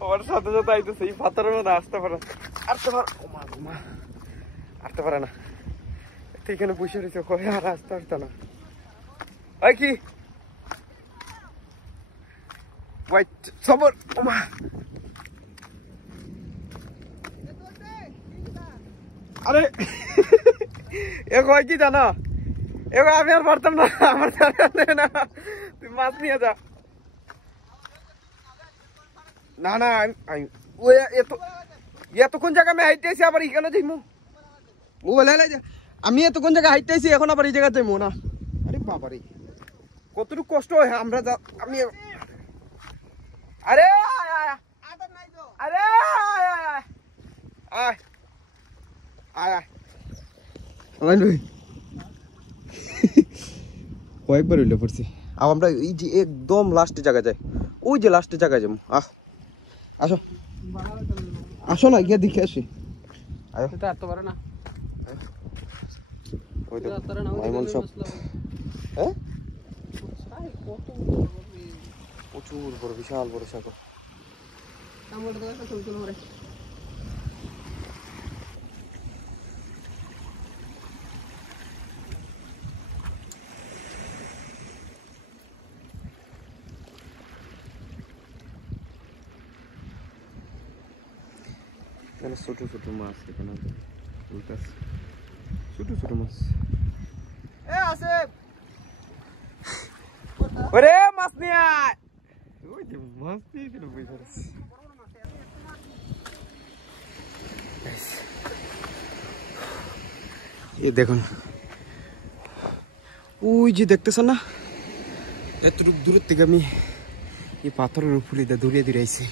আমার সাথে সাথে আইতেছে এই পাথরের মধ্যে আসতে পারে আসতে পারে না এখানে বসে রয়েছে আর আসতে আসতে না ওই কি সবর আরে এ কয় কি জানো এবার আমি আর পারতাম না আমার না তুই মাছ নিয়ে যা না না এতক্ষণ জায়গা আমি হাইটে আছি আবার এখানে যাইমু মোবাইল আমি এতক্ষণ জায়গা হাইটে আছি এখন আবার এই জায়গা যাইমু না আরে বাবারে কতটুকু কষ্ট হয় আমরা আমি আরে আরে আয় আয় আয় কয়েকবার হইলে পড়ছি আর আমরা এই যে একদম লাস্টে জায়গা যাই ওই যে লাস্টে জায়গায় যাবো আসো আসো না গিয়ে দেখে আসি প্রচুর বড় বিশাল বড় সাগর এখানে ছোট ছোট মাছ এখানে ছোট ছোট মাছ ওরে মাছ নিয়ে আয় ওই যে মাছ নিয়ে এখানে বসে আছে এই দেখুন ওই যে দেখতেছ না এতটুকু দূরের থেকে আমি এই পাথরের উপরে দূরে দূরে আইছি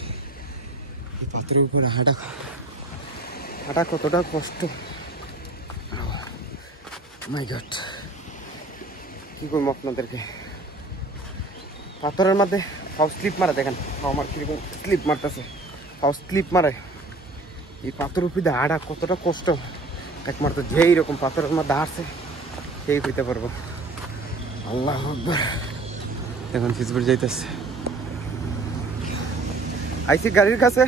এই পাথরের উপরে হাঁটা কতটা কষ্ট মাই গড কি করবো আপনাদেরকে পাথরের মধ্যে হাউ স্লিপ মারে দেখেন আমার কিরকম স্লিপ মারতেছে হাউ স্লিপ মারে এই পাথর উপরে হাঁটা কতটা কষ্ট একমাত্র যে এইরকম পাথরের মধ্যে হাঁটছে সেই হইতে পারবো আল্লাহ আকবার এখন ফিসবুক যাইতেছে আইসি গাড়ির কাছে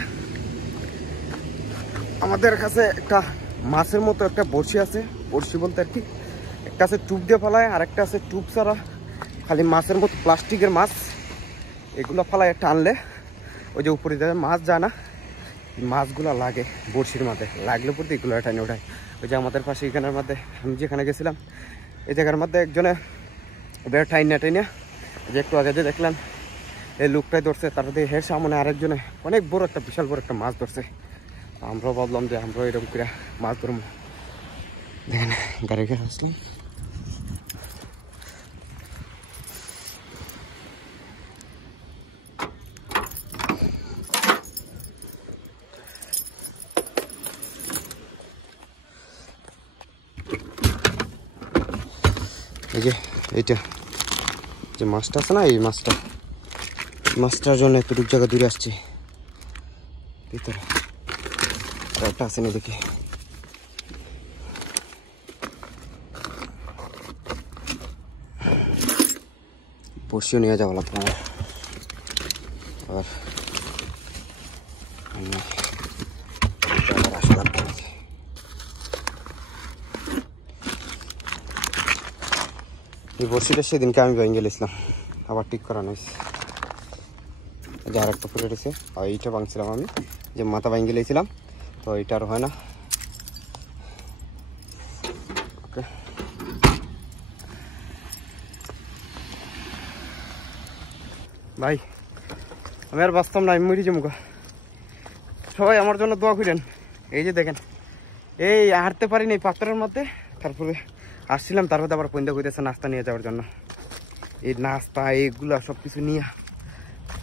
আমাদের কাছে একটা মাছের মতো একটা বড়শি আছে বড়শি বলতে আর কি একটা আছে টুপ দিয়ে ফেলায় আর একটা আছে টুপ ছাড়া খালি মাছের মতো প্লাস্টিকের মাছ এগুলো ফেলায় টানলে ওই যে উপরে যাবে মাছ যায় না মাছগুলো লাগে বড়শির মধ্যে লাগলে পড়তে এগুলো টানে ওঠায় ওই যে আমাদের পাশে এখানের মধ্যে আমি যেখানে গেছিলাম এই জায়গার মধ্যে একজনে ওদের টাইনা যে একটু আগে যে দেখলাম এই লোকটাই ধরছে তারপরে হের সামনে আরেকজনে অনেক বড় একটা বিশাল বড় একটা মাছ ধরছে আমরাও ভাবলাম যে আমরাও এরকম করে মাছ ধরবো দেখেন গাড়ি ঘরে আসলাম এই যে এইটা যে মাছটা আছে না এই মাছটার জন্য এতটুকু জায়গা দূরে আসছে ভিতরে একটা আছে না দেখি বসিও নিয়ে যাওয়া লাগবে আমার আবার আসা লাগবে এই বড়শিটা সেদিনকে আমি ভেঙে গেছিলাম আবার ঠিক করানো হয়েছে যে আর একটা ফুটে রয়েছে আর এইটা ভাঙছিলাম আমি যে মাথা ভেঙে গেছিলাম তো এইটা আর হয় না ওকে ভাই আমি আর বাঁচতাম না আমি মরি যাবো সবাই আমার জন্য দোয়া করেন এই যে দেখেন এই হাঁটতে পারিনি এই পাথরের মধ্যে তারপরে আসছিলাম তারপরে আবার পয়ন্দা কইতেছে নাস্তা নিয়ে যাওয়ার জন্য এই নাস্তা এইগুলা সব কিছু নিয়ে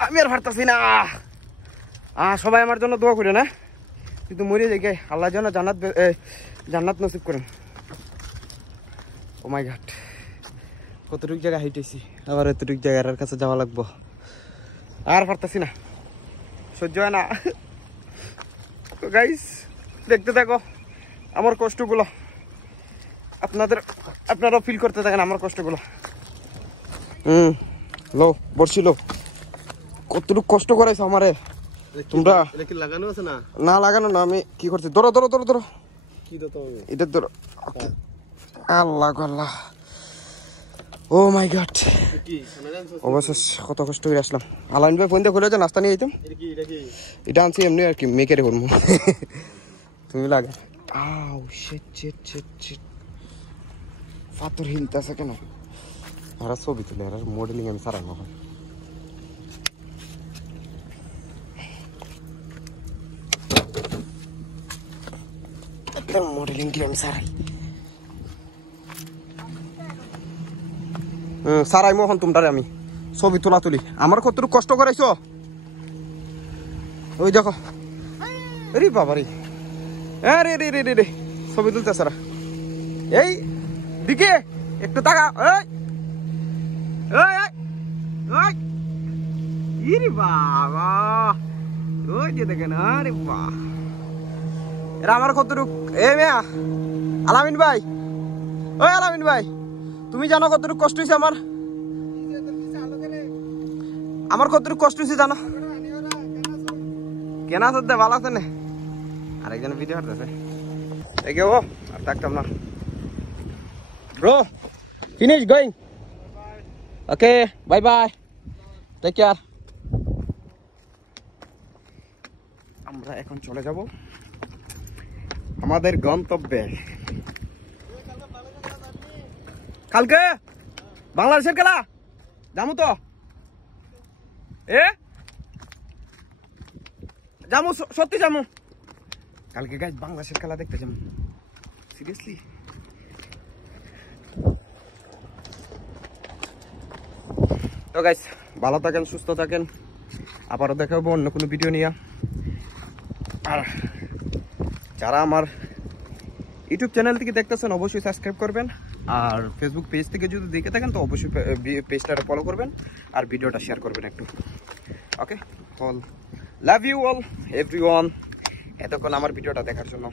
আমি আর হাঁটতেছি না সবাই আমার জন্য দোয়া করে না কিন্তু মরে যাই গে আল্লাহ যেন জান্নাত নসিব করেন ও মাই গড কতটুক জায়গা হাইটেছি আবার এতটুক জায়গার কাছে যাওয়া লাগবো আর পারতেছি না সহ্য হয় না তো গাইস দেখতে থাকো আমার কষ্টগুলো আপনারাও ফিল করতে থাকেন আমার কষ্টগুলো লো বড়শি লো, কতটুকু কষ্ট করাইছো আমারে তোমরা। লাগানো আছে না? না লাগানো না, আমি কি করছি, ধরো ধরো ধরো ধরো, কি দিতে হবে এটা ধরো। ওকে, আল্লাহ গো আল্লাহ, ও মাই গড, কি সামনে আনছো? অবশেষ কত কষ্ট করে আসলাম। আলাইন ভাই ফোন দিয়ে খুলে নাস্তা নিয়ে যেতাম। এটা কি এটা আনছি এমনি আর কি, মেকেরে করবো। তুমি লাগে আউ শিট শিট শিট শিট, পাথর হিলতেছে কেন? এরা ছবি তুলে, এরা মডেলিং আমি সারাই এখন। মডেলিং কি আমি সারাই? সারাই মোহন তোমরারে আমি ছবি তোলা তুলি। আমার কতটুকু কষ্ট করাইছো ওই দেখো। আরে বাবা রে, আরে রে রে রে রে, ছবি তুলতে সারা। এই দিকে একটু তাকা। এই এই এই, ইরে বাবা, ওই যে দেখেন, আরে বাহ, এরা আমার কতটুকু। এ মেয়া আলামিন ভাই, ওই আলামিন ভাই, তুমি জানো কতটুকু কষ্ট হয়েছে আমার? আমার কতটুকু কষ্ট হয়েছে জানো? কেন আছে ভালো আছে না? আরেকজন ভিডিও করতেছে, দেখে ও আর থাকতাম না। Bro finish going, okay bye bye, take care. আমরা এখন চলে যাব আমাদের গন্তব্যে। কালকে বাংলাদেশের খেলা যাবো তো, যাবো সত্যি যাবো কালকে গাইজ, বাংলাদেশের খেলা দেখতে যাবো সিরিয়াসলি। তো গাইজ ভালো থাকেন, সুস্থ থাকেন, আবারও দেখা হবো অন্য কোনো ভিডিও নিয়ে। আর যারা আমার ইউটিউব চ্যানেল থেকে দেখতেছেন অবশ্যই সাবস্ক্রাইব করবেন, আর ফেসবুক পেজ থেকে যদি দেখে থাকেন তো অবশ্যই পেজটা ফলো করবেন আর ভিডিওটা শেয়ার করবেন একটু। Okay, all love you all everyone, এতক্ষণ আমার ভিডিওটা দেখার জন্য।